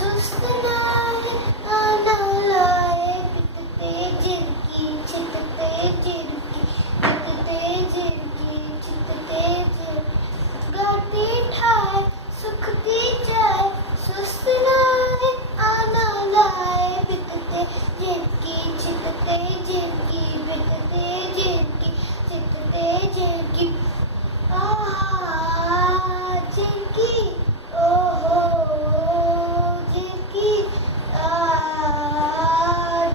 सुस्त नाहे आना लाए बितते जिरकी छितते जिरकी बितते जिरकी छितते जिर गाती ठाए सुखती जाए सुस्त नाहे आना लाए बितते जिरकी छितते जिरकी बितते जिरकी छितते जिरकी आहा जिरकी ओहो जिरकी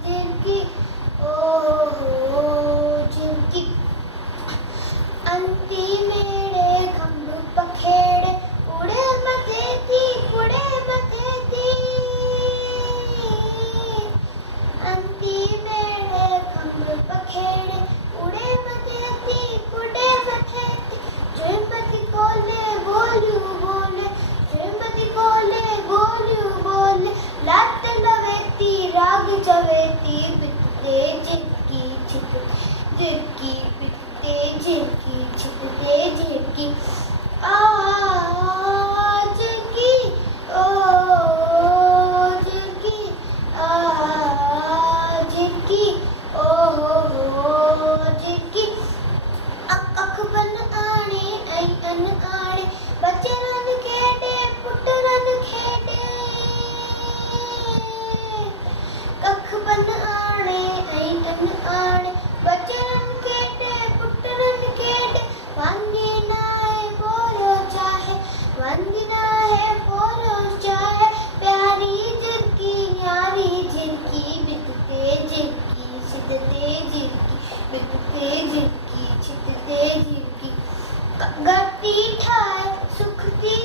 जिरकी ओहो जिरकी अंती मेरे खंभ पखेड़े उड़े मथे थी अंती मेरे खंभ पखेड़े उड़े मथे थी श्रीमती कोले बोल्यू लात लवेती राग जवेती बितते जिरकी छिपते जिरकी बितते जिरकी छिपते जिरकी जिरकी ओ जिरकी जिरकी ओ जिरकी अख बन आने ऐ अन आने बच्चे रन खेडे पुट रन खेडे अख बन आने ऐ अन आने बच्चे रन खेडे पुट रन खेडे वंदना है बोलो चाहे प्यारी जिरकी न्यारी जिरकी बितते जिरकी छितते जिरकी बितते जिरकी छितते जिरकी गति ठाए सुखती